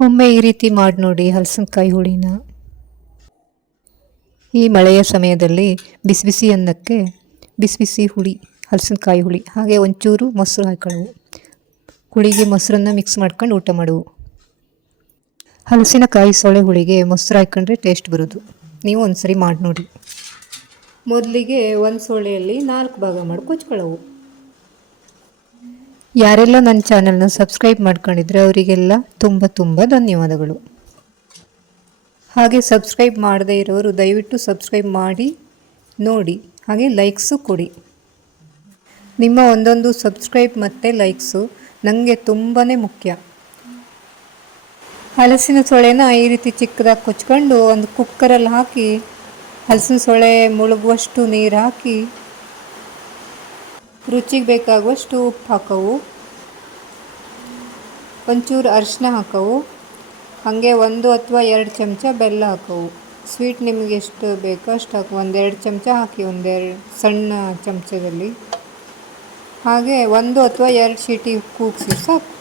ಒಮ್ಮೆ ಈ ರೀತಿ ಮಾಡಿ ನೋಡಿ ಹಲಸಿನಕಾಯಿ ಹುಳಿನ. ಈ ಮಳೆಯ ಸಮಯದಲ್ಲಿ ಬಿಸಿ ಬಿಸಿ ಅನ್ನಕ್ಕೆ ಬಿಸಿ ಬಿಸಿ ಹುಳಿ, ಹಲಸಿನಕಾಯಿ ಹುಳಿ, ಹಾಗೆ ಒಂಚೂರು ಮೊಸರು ಹಾಕೊಳ್ಳವು. ಹುಳಿಗೆ ಮೊಸರನ್ನು ಮಿಕ್ಸ್ ಮಾಡ್ಕೊಂಡು ಊಟ ಮಾಡುವು. ಹಲಸಿನಕಾಯಿ ಸೊಳೆ ಹುಳಿಗೆ ಮೊಸರು ಹಾಕೊಂಡ್ರೆ ಟೇಸ್ಟ್ ಬರೋದು. ನೀವು ಒಂದ್ಸರಿ ಮಾಡಿ ನೋಡಿ. ಮೊದಲಿಗೆ ಒಂದು ಸೊಳೆಯಲ್ಲಿ 4 ಭಾಗ ಮಾಡಿ ಕೊಚ್ಕೊಳ್ಳವು. ಯಾರೆಲ್ಲ ನನ್ನ ಚಾನಲ್ನ ಸಬ್ಸ್ಕ್ರೈಬ್ ಮಾಡ್ಕೊಂಡಿದ್ರೆ ಅವರಿಗೆಲ್ಲ ತುಂಬ ಧನ್ಯವಾದಗಳು. ಹಾಗೆ ಸಬ್ಸ್ಕ್ರೈಬ್ ಮಾಡದೇ ಇರೋರು ದಯವಿಟ್ಟು ಸಬ್ಸ್ಕ್ರೈಬ್ ಮಾಡಿ ನೋಡಿ, ಹಾಗೆ ಲೈಕ್ಸು ಕೊಡಿ. ನಿಮ್ಮ ಒಂದೊಂದು ಸಬ್ಸ್ಕ್ರೈಬ್ ಮತ್ತು ಲೈಕ್ಸು ನನಗೆ ತುಂಬಾ ಮುಖ್ಯ. ಹಲಸಿನ ಸೊಳೆನ ಈ ರೀತಿ ಚಿಕ್ಕದಾಗಿ ಕೊಚ್ಕೊಂಡು ಒಂದು ಕುಕ್ಕರಲ್ಲಿ ಹಾಕಿ ಹಲಸಿನ ಸೊಳೆ ಮುಳುಗುವಷ್ಟು ನೀರು ಹಾಕಿ ರುಚಿಗೆ ಬೇಕಾಗುವಷ್ಟು ಉಪ್ಪು ಹಾಕವು, ಒಂಚೂರು ಅರಿಶಿನ ಹಾಕವು, ಹಾಗೆ 1 ಅಥವಾ 2 ಚಮಚ ಬೆಲ್ಲ ಹಾಕವು. ಸ್ವೀಟ್ ನಿಮಗೆ ಎಷ್ಟು ಬೇಕೋ ಅಷ್ಟು ಹಾಕಿ 1-2 ಚಮಚ ಹಾಕಿ, 1-2 ಸಣ್ಣ ಚಮಚದಲ್ಲಿ. ಹಾಗೆ 1 ಅಥವಾ 2 ಸೀಟಿ ಕೂಗಿಸಿ ಸಾಕು.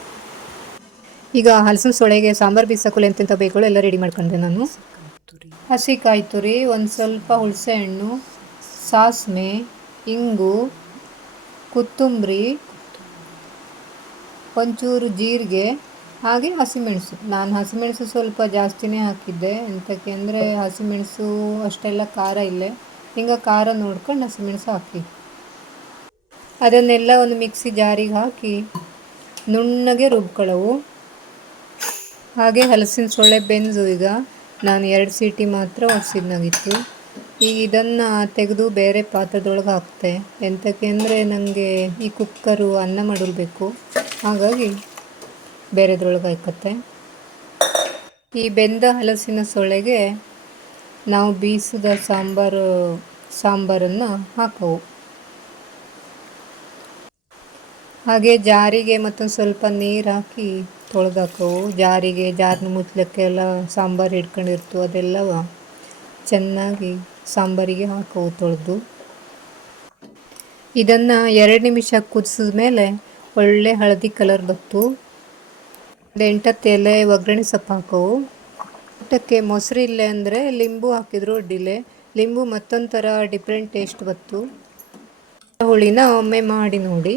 ಈಗ ಹಲಸಿನ ಸೊಳೆಗೆ ಸಾಂಬಾರು ಬೀಸಕ್ಕೂ ಎಂತೆಂಥ ಬೇಕೋ ಎಲ್ಲ ರೆಡಿ ಮಾಡ್ಕೊಂಡೆ ನಾನು. ಹಸಿ ಕಾಯಿ ತುರಿ, ಒಂದು ಸ್ವಲ್ಪ ಹುಣಸೆ ಹಣ್ಣು, ಸಾಸಿವೆ, ಇಂಗು, ಕೊತ್ತಂಬರಿ, ಒಂಚೂರು ಜೀರಿಗೆ, ಹಾಗೆ ಹಸಿಮೆಣಸು. ನಾನು ಹಸಿಮೆಣಸು ಸ್ವಲ್ಪ ಜಾಸ್ತಿನೇ ಹಾಕಿದ್ದೆ, ಎಂತಕ್ಕೆ ಅಂದರೆ ಹಸಿಮೆಣಸು ಅಷ್ಟೆಲ್ಲ ಖಾರ ಇಲ್ಲೇ, ಹಿಂಗೆ ಖಾರ ನೋಡ್ಕೊಂಡು ಹಸಿಮೆಣಸು ಹಾಕಿ ಅದನ್ನೆಲ್ಲ ಒಂದು ಮಿಕ್ಸಿ ಜಾರಿಗೆ ಹಾಕಿ ನುಣ್ಣಗೆ ರುಬ್ಕೊಳ್ಳವು. ಹಾಗೆ ಹಲಸಿನ ಸೊಳ್ಳೆ ಬೆಂದು ಈಗ ನಾನು 2 ಸೀಟಿ ಮಾತ್ರ ಒರೆಸಿದ್ನಾಗಿತ್ತು. ಈಗ ಇದನ್ನು ತೆಗೆದು ಬೇರೆ ಪಾತ್ರದೊಳಗೆ ಹಾಕ್ತೆ, ಎಂತಕ್ಕೆ ಅಂದರೆ ನನಗೆ ಈ ಕುಕ್ಕರು ಅನ್ನ ಮಾಡಲ್ಬೇಕು, ಹಾಗಾಗಿ ಬೇರೆದ್ರೊಳಗೆ ಹಾಕತ್ತೆ. ಈ ಬೆಂದ ಹಲಸಿನ ಸೊಳೆಗೆ ನಾವು ಬೀಸಿದ ಸಾಂಬಾರನ್ನು ಹಾಕವು. ಹಾಗೆ ಜಾರಿಗೆ ಮತ್ತೊಂದು ಸ್ವಲ್ಪ ನೀರು ಹಾಕಿ ತೊಳೆದಾಕವು. ಜಾರನ್ನ ಮುಚ್ಚಲಿಕ್ಕೆಲ್ಲ ಸಾಂಬಾರು ಹಿಡ್ಕೊಂಡಿರ್ತು, ಅದೆಲ್ಲ ಚೆನ್ನಾಗಿ ಸಾಂಬಾರಿಗೆ ಹಾಕವು ತೊಳೆದು. ಇದನ್ನು 2 ನಿಮಿಷ ಕುದಿಸಿದ ಮೇಲೆ ಒಳ್ಳೆ ಹಳದಿ ಕಲರ್ ಬಂತು. 8 ಎಲೆ ಒಗ್ಗರಣೆ ಸೊಪ್ಪು ಹಾಕವು. ಊಟಕ್ಕೆ ಮೊಸರು ಇಲ್ಲ ಅಂದರೆ ಲಿಂಬು ಹಾಕಿದ್ರು ಅಡ್ಡಿಲೆ, ಲಿಂಬು ಮತ್ತೊಂದು ಥರ ಡಿಫ್ರೆಂಟ್ ಟೇಸ್ಟ್ ಬಂತು. ಹುಳಿನ ಒಮ್ಮೆ ಮಾಡಿ ನೋಡಿ.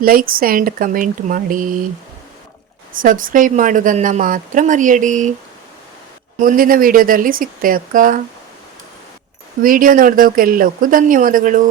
ಲೈಕ್ಸ್ ಆ್ಯಂಡ್ ಕಮೆಂಟ್ ಮಾಡಿ, ಸಬ್ಸ್ಕ್ರೈಬ್ ಮಾಡೋದನ್ನು ಮಾತ್ರ ಮರೆಯಡಿ. ಮುಂದಿನ ವಿಡಿಯೋದಲ್ಲಿ ಸಿಗ್ತೆ ಅಕ್ಕ. ವಿಡಿಯೋ ನೋಡಿದವಕ್ಕೆಲ್ಲಕ್ಕೂ ಧನ್ಯವಾದಗಳು.